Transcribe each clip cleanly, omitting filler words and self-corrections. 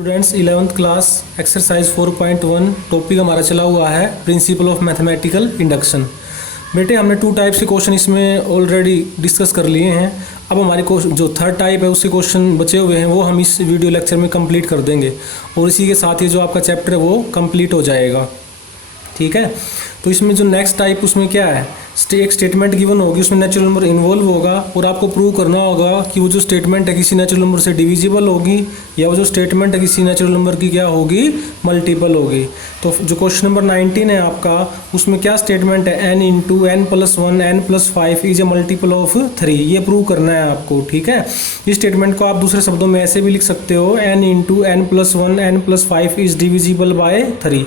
Students 11th class exercise 4.1 topic हमारा चला हुआ है प्रिंसिपल ऑफ मैथमेटिकल इंडक्शन। बेटे हमने टू टाइप्स के क्वेश्चन इसमें ऑलरेडी डिस्कस कर लिए हैं। अब हमारे जो थर्ड टाइप है उसके क्वेश्चन बचे हुए हैं वो हम इस वीडियो लेक्चर में कंप्लीट कर देंगे और इसी के साथ ही जो आपका चैप्टर है वो कंप्लीट हो जाएगा। ठीक है, तो इसमें जो नेक्स्ट टाइप उसमें क्या है, एक स्टेटमेंट गिवन होगी, उसमें नेचुरल नंबर इन्वॉल्व होगा और आपको प्रूव करना होगा कि वो जो स्टेटमेंट है किसी नेचुरल नंबर से डिविजिबल होगी या वो जो स्टेटमेंट है किसी नेचुरल नंबर की क्या होगी, मल्टीपल होगी। तो जो क्वेश्चन नंबर 19 है आपका, उसमें क्या स्टेटमेंट है, n into n plus 1 n plus 5 is a multiple of 3, ये प्रूव करना है आपको। ठीक है, इस स्टेटमेंट को आप दूसरे शब्दों में ऐसे भी लिख सकते हो, n into n plus 1 n plus 5 is divisible bye 3।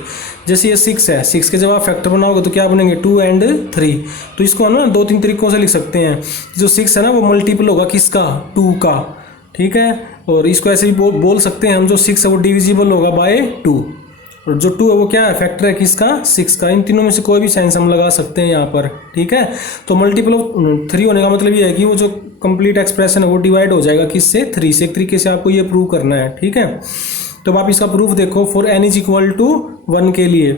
जैसे ये 6 है, 6 के जब आप फैक्टर बनाओगे तो क्या बनेंगे 2 and 3। तो इसको हम ना दो तीन तरीकों से लिख सकते हैं। जो 6 है ना वो मल्टीपल होगा किसका, 2 का। ठीक है, और इसको ऐसे भी बोल सकते हैं हम, जो 6 है वो डिविजिबल होगा बाय 2 और जो 2 है वो क्या है, फैक्टर है किसका, 6 का। इन तीनों में से कोई भी सेंस हम लगा सकते हैं यहाँ पर। ठीक है, तो मल्टीपल ऑफ 3 होने का मतलब ये है कि वो जो कंप्लीट एक्सप्रेशन है वो डिवाइड हो जाएगा किससे, 3 से। एक तरीके से आपको ये प्रूव करना है। ठीक है, तो अब आप इसका प्रूफ देखो, for n is equal to 1 के लिए,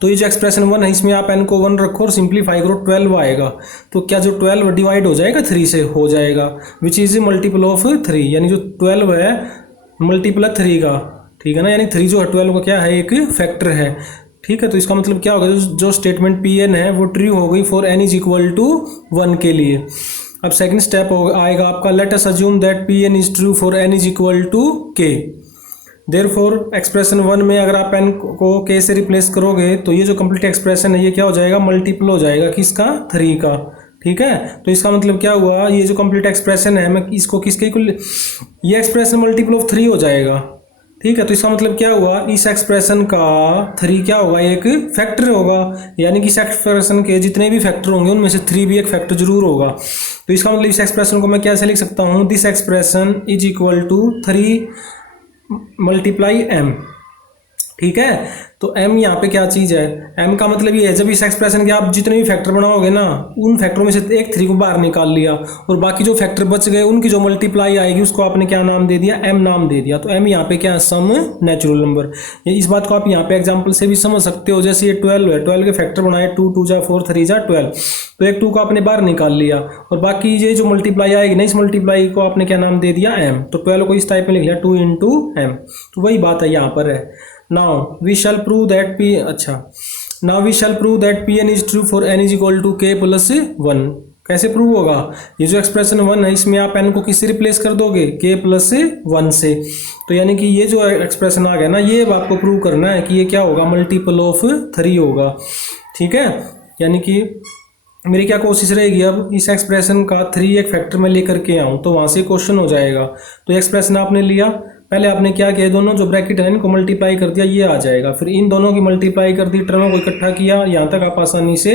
तो ये जो एक्सप्रेशन 1 है इसमें आप n को 1 रखो और सिंप्लीफाई करो, 12 आएगा। तो क्या जो 12 डिवाइड हो जाएगा 3 से, हो जाएगा, विच इज मल्टीपल ऑफ 3, यानी जो 12 है मल्टीपल है 3 का। ठीक है ना, यानी 3 जो है 12 का क्या है, एक फैक्टर है। ठीक है, तो इसका मतलब क्या होगा, जो स्टेटमेंट Pn है वो ट्रू हो गई for n is equal to 1 के लिए। अब सेकंड स्टेप आएगा आपका, let us assume that Pn is true for n is equal to k। Therefore expression 1 में अगर आप n को k से रिप्लेस करोगे तो ये जो कंप्लीट एक्सप्रेशन है ये क्या हो जाएगा, मल्टीपल हो जाएगा किसका, 3 का। ठीक है, तो इसका मतलब क्या हुआ, ये जो कंप्लीट एक्सप्रेशन है मैं इसको किसके इक्वल, ये एक्सप्रेशन मल्टीपल ऑफ 3 हो जाएगा। ठीक है, तो इसका मतलब क्या हुआ, इस एक्सप्रेशन का 3 क्या होगा, एक फैक्टर होगा, यानी कि इस एक्सप्रेशन के जितने भी फैक्टर होंगे उनमें से 3 भी एक फैक्टर जरूर होगा। तो इसका मतलब इस एक्सप्रेशन को मैं कैसे लिख सकता हूँ, this expression is equal to 3 multiply m। ठीक है, तो m यहाँ पे क्या चीज़ है, m का मतलब ये है जब इस एक्सप्रेशन के आप जितने भी फैक्टर बनाओगे ना, उन फैक्टरों में से एक 3 को बाहर निकाल लिया और बाकी जो फैक्टर बच गए उनकी जो मल्टीप्लाई आएगी उसको आपने क्या नाम दे दिया, m नाम दे दिया। तो m यहाँ पे क्या है, सम नेचुरल नंबर। इस बात को आप यहाँ पे एग्जाम्पल से भी समझ सकते हो। जैसे ये 12 है, 12 के फैक्टर बनाए, 2 2 जा 4 3 जा 12, तो एक 2 को आपने बाहर निकाल लिया और बाकी ये जो मल्टीप्लाई आएगी ना, इस मल्टीप्लाई को आपने क्या नाम दे दिया, m। तो 12 को इस टाइप में लिख लिया 2 इंटू m। तो वही बात है यहाँ पर है। Now we shall prove that Now we shall prove that Pn is true for n is equal to k plus 1। कैसे प्रूव होगा, ये जो एक्सप्रेशन 1 है इसमें आप n को किससे रिप्लेस कर दोगे, k प्लस 1 से। तो यानी कि ये जो एक्सप्रेशन आ गया ना, ये आपको प्रूव करना है कि ये क्या होगा, मल्टीपल ऑफ 3 होगा। ठीक है, यानी कि मेरी क्या कोशिश रहेगी, अब इस एक्सप्रेशन का 3 एक फैक्टर में लेकर के आऊँ तो वहाँ से क्वेश्चन हो जाएगा। तो एक्सप्रेशन आपने लिया, पहले आपने क्या किया, दोनों जो ब्रैकेट है इनको मल्टीप्लाई कर दिया, ये आ जाएगा, फिर इन दोनों की मल्टीप्लाई कर दी, टर्मों को इकट्ठा किया, यहाँ तक आप आसानी से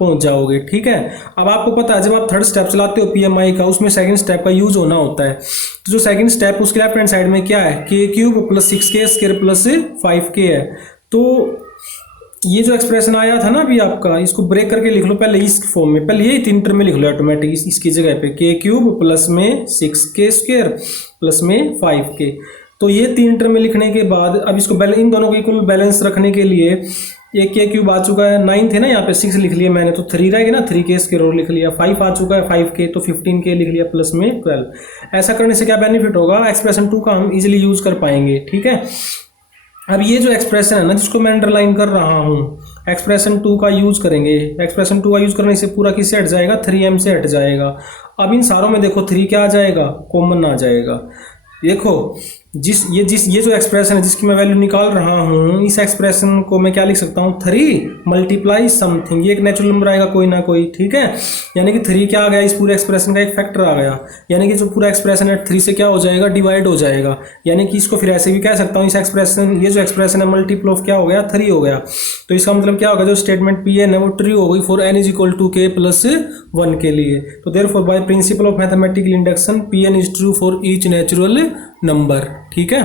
पहुंच जाओगे। ठीक है, अब आपको पता है जब आप थर्ड स्टेप चलाते हो PMI का, उसमें सेकंड स्टेप का यूज होना होता है। तो जो सेकंड स्टेप उसके लेफ्ट हैंड साइड में क्या है, k cube plus 6k square plus 5k है। तो ये जो एक्सप्रेशन आया था ना अभी आपका, इसको ब्रेक करके लिख लो पहले इस फॉर्म में, पहले यही 3 टर्म में लिख लो ऑटोमेटिक इसकी जगह पे, k क्यूब प्लस में 6k स्क्वायर प्लस में 5k। तो ये 3 टर्म में लिखने के बाद अब इसको इन दोनों को इक्वल बैलेंस रखने के लिए एक k क्यूब आ चुका है, 9 थे ना यहाँ पे, 6 लिख लिया मैंने, तो 3 रहेगा ना, 3k स्क्वायर और लिख लिया, 5 आ चुका है 5k, तो 15k लिख लिया प्लस में 12। ऐसा करने से क्या बेनिफिट होगा, एक्सप्रेशन 2 का हम इजिली यूज कर पाएंगे। ठीक है, अब ये जो एक्सप्रेशन है ना जिसको मैं अंडरलाइन कर रहा हूँ, एक्सप्रेशन 2 का यूज करेंगे। एक्सप्रेशन 2 का यूज करने से पूरा किससे हट जाएगा, 3m से हट जाएगा। अब इन सारों में देखो 3 क्या आ जाएगा, कॉमन आ जाएगा। देखो ये जो एक्सप्रेशन है जिसकी मैं वैल्यू निकाल रहा हूँ, इस एक्सप्रेशन को मैं क्या लिख सकता हूँ, 3 मल्टीप्लाई समथिंग, ये एक नेचुरल नंबर आएगा कोई ना कोई। ठीक है, यानी कि 3 क्या आ गया, इस पूरे एक्सप्रेशन का एक फैक्टर आ गया, यानी कि जो पूरा एक्सप्रेशन है 3 से क्या हो जाएगा, डिवाइड हो जाएगा। यानी कि इसको फिर ऐसे भी कह सकता हूँ, इस एक्सप्रेशन, ये जो एक्सप्रेशन है मल्टीपल ऑफ क्या हो गया, 3 हो गया। तो इसका मतलब क्या होगा, जो स्टेटमेंट Pn है वो ट्रू हो गई for n is equal to k plus 1 के लिए। तो therefore by principle of mathematical induction Pn is true for each natural number. ठीक है,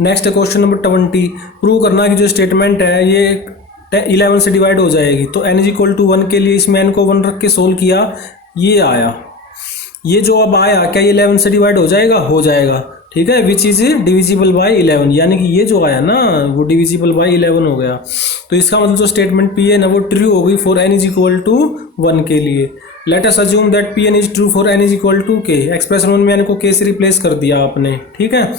नेक्स्ट क्वेश्चन नंबर 20, प्रूव करना कि जो स्टेटमेंट है ये 11 से डिवाइड हो जाएगी। तो n इज इक्वल टू 1 के लिए इसमें n को 1 रख के सोल्व किया, ये आया, ये जो अब आया क्या ये 11 से डिवाइड हो जाएगा, हो जाएगा। ठीक है, विच इज डिविजिबल बाय 11, यानी कि ये जो आया ना वो डिविजिबल बाय 11 हो गया। तो इसका मतलब जो स्टेटमेंट पी है ना वो ट्रू हो गई for n is equal to 1 के लिए। Let us assume that P N is true for n is equal to k। Expression 1 में n को k से रिप्लेस कर दिया आपने, ठीक है।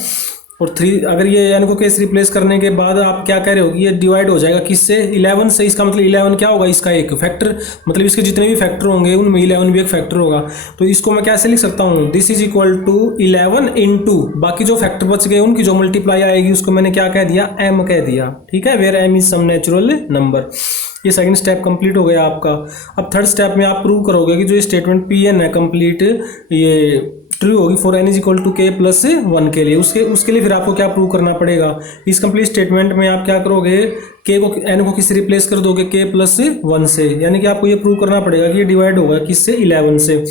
और 3 अगर ये n को k से रिप्लेस करने के बाद आप क्या कह रहे हो कि ये डिवाइड हो जाएगा किससे, 11 से। इसका मतलब 11 क्या होगा, इसका एक फैक्टर, मतलब इसके जितने भी फैक्टर होंगे उनमें 11 भी एक फैक्टर होगा। तो इसको मैं कैसे लिख सकता हूँ, this is equal to 11 into बाकी जो फैक्टर बच गए उनकी जो मल्टीप्लाई आएगी उसको मैंने क्या कह दिया, m कह दिया, ठीक है। Where m is some natural number. ये सेकंड स्टेप कंप्लीट हो गया आपका। अब थर्ड स्टेप में आप प्रूव करोगे कि जो स्टेटमेंट पी एन है कंप्लीट ये ट्रू होगी for n is equal to k plus 1 के लिए। उसके लिए फिर आपको क्या प्रूव करना पड़ेगा, इस कंप्लीट स्टेटमेंट में आप क्या करोगे, k को n को किससे रिप्लेस कर दोगे, k प्लस 1 से, यानी कि आपको ये प्रूव करना पड़ेगा कि ये डिवाइड होगा किससे, 11 से।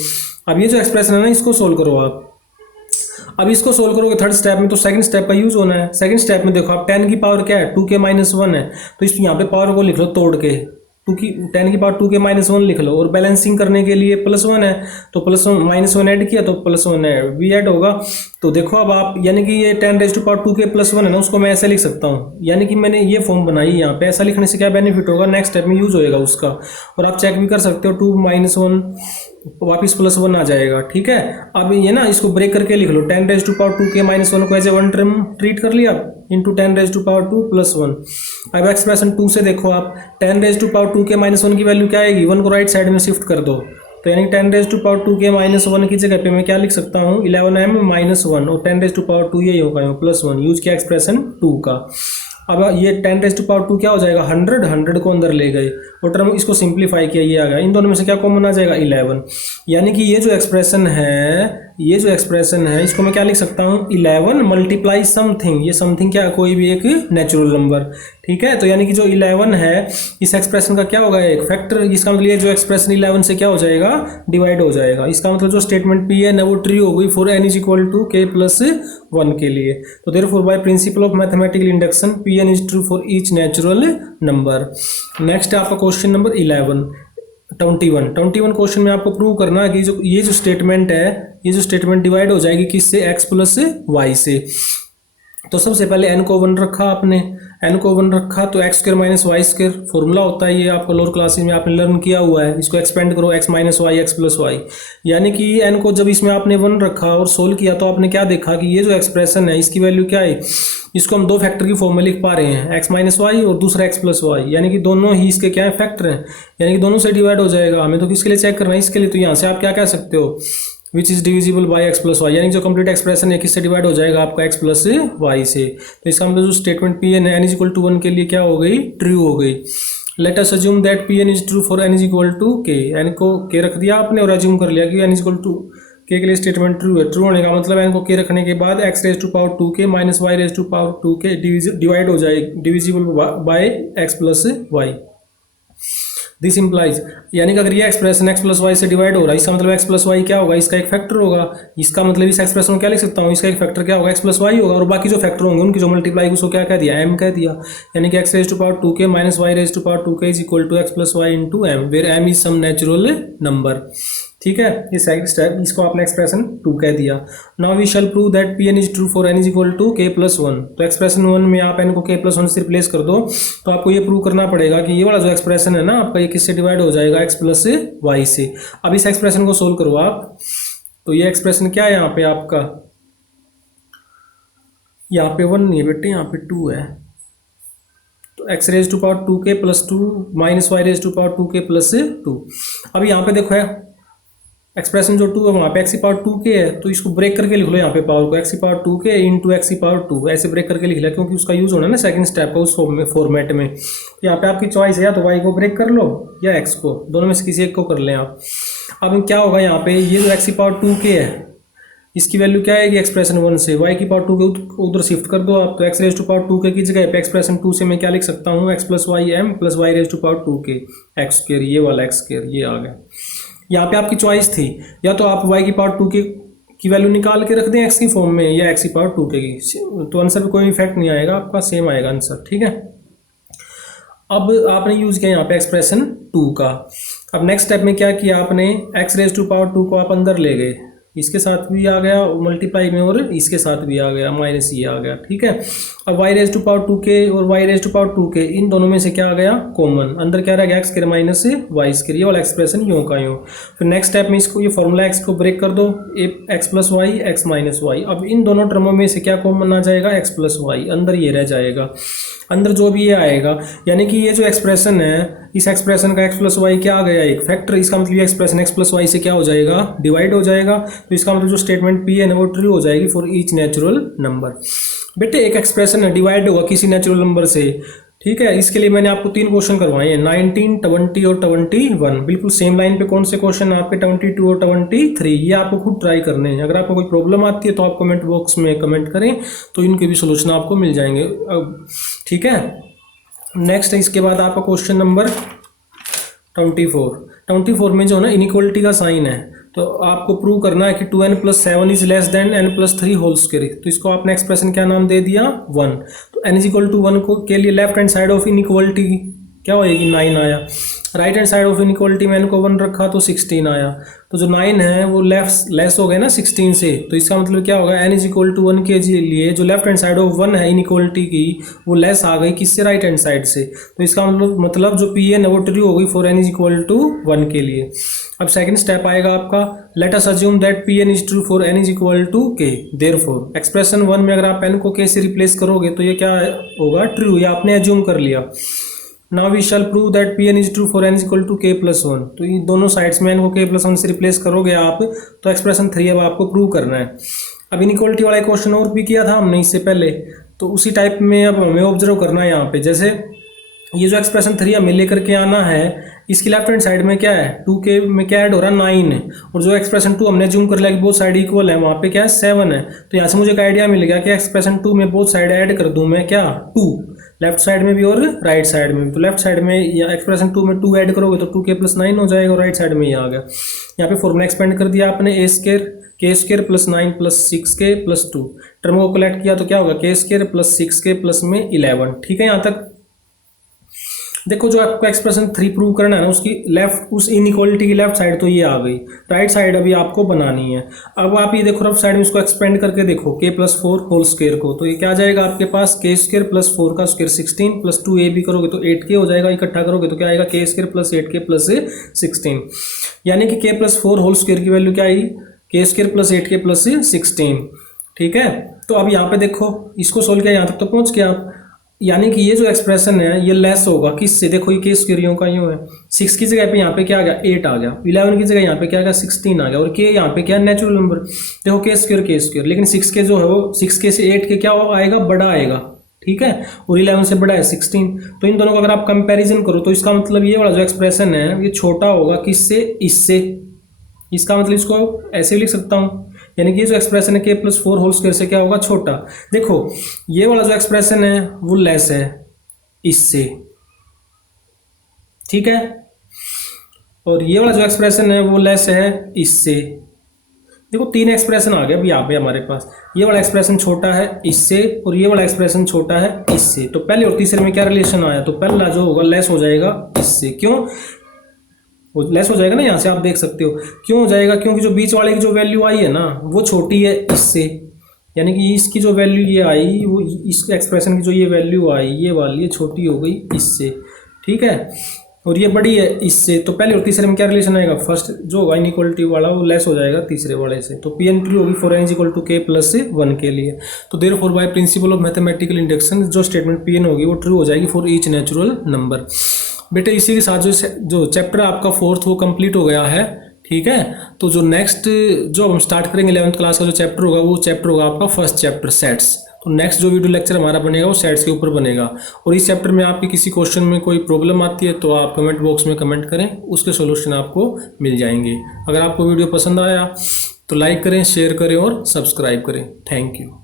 अब ये जो एक्सप्रेशन है ना इसको सोल्व करो आप। अब इसको सोल्व करोगे थर्ड स्टेप में तो सेकंड स्टेप का यूज होना है। सेकंड स्टेप में देखो आप 10 की पावर क्या है, 2k माइनस 1 है, तो इस यहाँ पे पावर को लिख लो तोड़ के, 10 की पावर 2k माइनस 1 लिख लो। और बैलेंसिंग करने के लिए प्लस 1 है तो प्लस 1 माइनस 1 ऐड किया तो प्लस 1 भी ऐड होगा। तो देखो अब आप, यानी कि ये 10 raise to power 2k plus 1 है ना, उसको मैं ऐसे लिख सकता हूँ, यानी कि मैंने ये फॉर्म बनाई यहाँ पे। ऐसा लिखने से क्या बेनिफिट होगा, नेक्स्ट स्टेप में यूज होएगा उसका। और आप चेक भी कर सकते हो, 2 माइनस 1 वापिस प्लस 1 आ जाएगा, ठीक है। अब ये ना इसको ब्रेक करके लिख लो, 10 raise to power 2k minus 1 को as a one term treat कर लिया into 10 raise to power 2 plus 1। अब एक्सप्रेशन 2 से देखो आप, 10 raise to power 2k minus 1 की वैल्यू क्या आएगी, 1 को राइट साइड में शिफ्ट कर दो, तो यानी 10 raise to power 2k minus 1 की जगह पे मैं क्या लिख सकता हूँ, 11m माइनस 1, और 10 रेज टू पावर 2 यही होगा प्लस 1, यूज किया एक्सप्रेशन 2 का। अब ये 10 रेज टू पावर 2 क्या हो जाएगा, 100 को अंदर ले गए और टर्म इसको सिंप्लीफाई किया, ये आ गया। इन दोनों में से क्या कॉमन आ जाएगा, 11। यानी कि ये जो एक्सप्रेशन है इसको मैं क्या लिख सकता हूँ, 11 मल्टीप्लाई समथिंग। ये समथिंग क्या है, कोई भी एक नेचुरल नंबर, ठीक है। तो यानी कि जो 11 है इस एक्सप्रेशन का क्या होगा, एक फैक्टर। इसका मतलब ये जो एक्सप्रेशन 11 से क्या हो जाएगा, डिवाइड हो जाएगा। इसका मतलब जो स्टेटमेंट पी है ना वो ट्रू हो गई for n is equal to k plus 1 के लिए। तो therefore by principle of mathematical induction P N is true for each natural number. Next है आपका क्वेश्चन नंबर 21 क्वेश्चन में आपको प्रूव करना है कि ये जो स्टेटमेंट डिवाइड हो जाएगी किससे, x प्लस y से। तो सबसे पहले n को 1 रखा आपने, n को 1 रखा तो x square minus Y square formula होता है, ये आपको लोअर क्लासेस में आपने लर्न किया हुआ है। इसको एक्सपेंड करो, x minus Y X plus Y, यानी कि n को जब इसमें आपने 1 रखा और सोल्व किया तो आपने क्या देखा कि ये जो एक्सप्रेशन है इसकी वैल्यू क्या है, इसको हम दो फैक्टर की फॉर्म में लिख पा रहे हैं, x माइनस वाई और दूसरा x प्लस वाई, यानी कि दोनों ही इसके क्या है, फैक्टर हैं, यानी कि दोनों से डिवाइड हो जाएगा। हमें तो किसके लिए चेक करना है, इसके लिए। तो यहाँ से आप क्या कह सकते हो, which is divisible by x plus Y, यानी जो कंप्लीट एक्सप्रेशन है किससे डिवाइड हो जाएगा, आपका x प्लस वाई से। तो इसका मतलब जो स्टेटमेंट पी एन है n इज इक्वल टू 1 के लिए क्या हो गई, ट्रू हो गई। Let us assume that P N is true for n is equal to k। n को k रख दिया आपने और अज्यूम कर लिया कि n is equal to k के लिए स्टेटमेंट ट्रू है। ट्रू होने का मतलब n को k रखने के बाद x raise to power 2k minus y raise to power 2k divide हो जाएगी, divisible by x plus Y. This implies, यानी कि अगर ये एक्सप्रेशन x प्लस वाई से डिवाइड हो रहा है, इसका मतलब x प्लस वाई क्या होगा, इसका एक फैक्टर होगा। इसका मतलब इस एक्सप्रेशन को क्या लिख सकता हूँ, इसका एक फैक्टर क्या होगा, x प्लस वाई होगा, और बाकी जो फैक्टर होंगे उनकी जो मल्टीप्लाई उसको क्या कह दिया, m कह दिया। यानी कि x raise to power 2k minus y raise to power 2k is equal to x plus Y into m, where m is some natural number, ठीक है। ये सेकंड स्टेप, इसको आपने एक्सप्रेशन 2 कह दिया। Now we shall prove that P N is true for n is equal to k plus 1। तो expression 1 में आप n को k प्लस 1 से रिप्लेस कर दो, तो आपको ये प्रूव करना पड़ेगा कि ये वाला जो एक्सप्रेशन है ना आपका, ये किससे डिवाइड हो जाएगा, x प्लस वाई से। अब इस एक्सप्रेशन को सोल्व करो आप, तो ये एक्सप्रेशन क्या है यहाँ पे आपका, यहाँ पे 1 नहीं है बेटे, यहाँ पे 2 है। तो x raise to power 2k plus 2 minus Y raise to power 2k plus 2। अब यहाँ पे देखो है एक्सप्रेशन जो 2 है वहाँ पे x की पावर 2k है, तो इसको ब्रेक करके लिख लो यहाँ पे पावर को, x की पावर 2k इंटू x की पावर 2, ऐसे ब्रेक करके लिख लिया क्योंकि उसका यूज होना है ना सेकंड स्टेप का उस फॉर्मेट में। तो यहाँ पे आपकी चॉइस है, या तो y को ब्रेक कर लो या x को, दोनों में से किसी एक को कर लें आप। अब क्या होगा यहाँ पे, ये जो x की पावर 2k है इसकी वैल्यू क्या आएगी एक्सप्रेशन 1 से, y की पावर 2 के उधर शिफ्ट कर दो आप, तो x raise to power 2k की जगह पे एक्सप्रेशन 2 से मैं क्या लिख सकता हूँ, x plus Y M plus Y raise to power 2k X square, ये वाला x स्क्वायर ये आ गया। यहाँ पे आपकी चॉइस थी, या तो आप y की पावर 2k की वैल्यू निकाल के रख दें x की फॉर्म में, या x की पावर 2k की, तो आंसर पे कोई इफेक्ट नहीं आएगा, आपका सेम आएगा आंसर, ठीक है। अब आपने यूज किया यहाँ पे एक्सप्रेशन 2 का। अब नेक्स्ट स्टेप में क्या किया आपने, x रेज टू पावर 2 को आप अंदर ले गए, इसके साथ भी आ गया मल्टीप्लाई में और इसके साथ भी आ गया माइनस ये आ गया, ठीक है। अब y raise to power 2k और y raise to power 2k इन दोनों में से क्या आ गया कॉमन, अंदर क्या रहेगा x square minus Y square, ये वाला एक्सप्रेशन यूं का यूं। फिर नेक्स्ट स्टेप में इसको ये फॉर्मूला x को ब्रेक कर दो, x plus Y x minus Y. अब इन दोनों टर्मों में से क्या कॉमन आ जाएगा x प्लस वाई, अंदर ये रह जाएगा, अंदर जो भी ये आएगा, यानी कि ये जो एक्सप्रेशन है इस एक्सप्रेशन का x प्लस वाई क्या आ गया एक फैक्टर, इसका मतलब ये एक्सप्रेशन x प्लस वाई से क्या हो जाएगा डिवाइड हो जाएगा। तो इसका मतलब जो स्टेटमेंट P है ना वो ट्रू हो जाएगी फॉर ईच नेचुरल नंबर। बेटे एक एक्सप्रेशन है डिवाइड होगा किसी नेचुरल नंबर से, ठीक है। इसके लिए मैंने आपको 3 क्वेश्चन करवाए हैं 19, 20 और 21, बिल्कुल सेम लाइन पे कौन से क्वेश्चन आपके 22 और 23, ये आपको खुद ट्राई करने हैं। अगर आपको कोई प्रॉब्लम आती है तो आप कमेंट बॉक्स में कमेंट करें तो इनके भी सोल्यूशन आपको मिल जाएंगे, ठीक है। नेक्स्ट है इसके बाद आपका क्वेश्चन नंबर 24 में जो है ना इनइक्वालिटी का साइन है, तो आपको प्रूव करना है कि 2n + 7 is less than n + 3 whole square. तो इसको आपने एक्सप्रेशन क्या नाम दे दिया 1। तो n = 1 को के लिए left hand side of inequality क्या होएगी 9 आया, right hand side of inequality में n को 1 रखा तो 16 आया। तो जो 9 है वो लेस हो गए ना 16 से, तो इसका मतलब क्या होगा n = 1 के लिए जो लेफ्ट हैंड साइड ऑफ 1 है इनइक्वालिटी की वो लेस आ गई किससे राइट हैंड साइड से। तो इसका मतलब जो P है वो ट्रू हो गई फॉर n = 1 के लिए। अब सेकंड स्टेप आएगा आपका let us assume that Pn is true for n = k, therefore expression 1 में अगर आप n को k से रिप्लेस करोगे तो ये क्या होगा ट्रू, ये आपने अज्यूम कर लिया। Now we shall prove that Pn is true for n = k + 1। तो ये दोनों साइड्स में n को k + 1 से रिप्लेस करोगे आप तो एक्सप्रेशन 3 अब आपको प्रूव करना है। अब इनइक्वालिटी वाला क्वेश्चन और भी किया था हमने इससे पहले, तो उसी टाइप में अब हमें ऑब्जर्व करना है यहाँ पे। जैसे ये जो एक्सप्रेशन 3 हमें लेकर के आना है, इसकी लेफ्ट हैंड साइड में क्या है 2k में क्या ऐड हो रहा है 9 है, और जो एक्सप्रेशन 2 हमने जूम कर लिया कि बोथ साइड इक्वल है वहाँ पे क्या है 7 है। तो यहाँ से मुझे एक आइडिया मिल गया कि एक्सप्रेशन 2 में बोथ साइड ऐड कर दूँ मैं क्या 2, लेफ्ट साइड में भी और राइट साइड में भी। तो लेफ्ट साइड में या एक्सप्रेशन 2 में 2 ऐड करोगे तो 2k + 9 हो जाएगा, और राइट साइड में ये आ गया। यहाँ पे फॉर्मूला एक्सपेंड कर दिया आपने a² k² + 9 + 6k + 2, टर्म को कलेक्ट किया तो क्या होगा k² + 6k + में 11, ठीक है। यहाँ तक देखो जो आपको एक्सप्रेशन 3 प्रूव करना है ना उसकी लेफ्ट उस इनइक्वालिटी की लेफ्ट साइड तो ये आ गई, राइट साइड अभी आपको बनानी है। अब आप ये देखो लेफ्ट साइड में इसको एक्सपेंड करके देखो k + 4 होल स्क्वायर को, तो ये क्या आ जाएगा आपके पास k² + 4 का स्क्वायर 16 + 2a भी करोगे तो 8k हो जाएगा, इकट्ठा करोगे तो क्या आएगा k² + 8k + 16, यानी कि k + 4 होल स्क्वायर की वैल्यू क्या आई k² + 8k + 16, ठीक है। तो अब यहाँ पे देखो इसको सोल्व किया यहाँ तक तो पहुँच गया आप, यानी कि ये जो एक्सप्रेशन है ये लेस होगा किससे, देखो ये k स्क्वायर का यूं है, 6 की जगह पे यहाँ पे क्या आ गया 8 आ गया, 11 की जगह यहाँ पे क्या आ गया 16 आ गया, और k यहाँ पे क्या है नेचुरल नंबर, देखो k स्क्वायर, लेकिन 6k जो है वो 6k से 8k क्या आएगा बड़ा आएगा, ठीक है, और 11 से बड़ा है 16। तो इन दोनों का अगर आप कंपैरिजन करो तो इसका मतलब ये वाला जो एक्सप्रेशन है ये छोटा होगा किससे इससे, इसका मतलब इसको ऐसे लिख सकता हूँ, यानी कि ये जो एक्सप्रेशन है k + 4 होल स्क्वायर से क्या होगा छोटा। देखो ये वाला जो एक्सप्रेशन है वो लेस है इससे, ठीक है, और ये वाला जो एक्सप्रेशन है वो लेस है इससे। देखो 3 एक्सप्रेशन आ गए अभी यहाँ पे हमारे पास, ये वाला एक्सप्रेशन छोटा है इससे और ये वाला एक्सप्रेशन छोटा है इससे। तो पहले और तीसरे में क्या रिलेशन आया, तो पहला जो होगा लेस हो जाएगा इससे, क्यों वो लेस हो जाएगा ना, यहाँ से आप देख सकते हो क्यों हो जाएगा, क्योंकि जो बीच वाले की जो वैल्यू आई है ना वो छोटी है इससे, यानी कि इसकी जो वैल्यू ये आई वो इस एक्सप्रेशन की जो ये वैल्यू आई ये वाली ये छोटी हो गई इससे, ठीक है, और ये बड़ी है इससे। तो पहले और तीसरे में क्या रिलेशन आएगा, फर्स्ट जो होगा इनइक्वालिटी वाला वो लेस हो जाएगा तीसरे वाले से। तो Pn ट्रू होगी फॉर n = k + 1 के लिए। तो therefore by principle of mathematical induction जो स्टेटमेंट Pn होगी वो ट्रू हो जाएगी फॉर ईच नेचुरल नंबर। बेटे इसी के साथ जो चैप्टर आपका 4th वो कंप्लीट हो गया है, ठीक है। तो जो नेक्स्ट जो हम स्टार्ट करेंगे 11th क्लास का जो चैप्टर होगा वो चैप्टर होगा आपका फर्स्ट चैप्टर सेट्स। तो नेक्स्ट जो वीडियो लेक्चर हमारा बनेगा वो सेट्स के ऊपर बनेगा, और इस चैप्टर में आपकी किसी क्वेश्चन में कोई प्रॉब्लम आती है तो आप कमेंट बॉक्स में कमेंट करें, उसके सॉल्यूशन आपको मिल जाएंगे। अगर आपको वीडियो पसंद आया तो लाइक करें, शेयर करें और सब्सक्राइब करें। Thank you.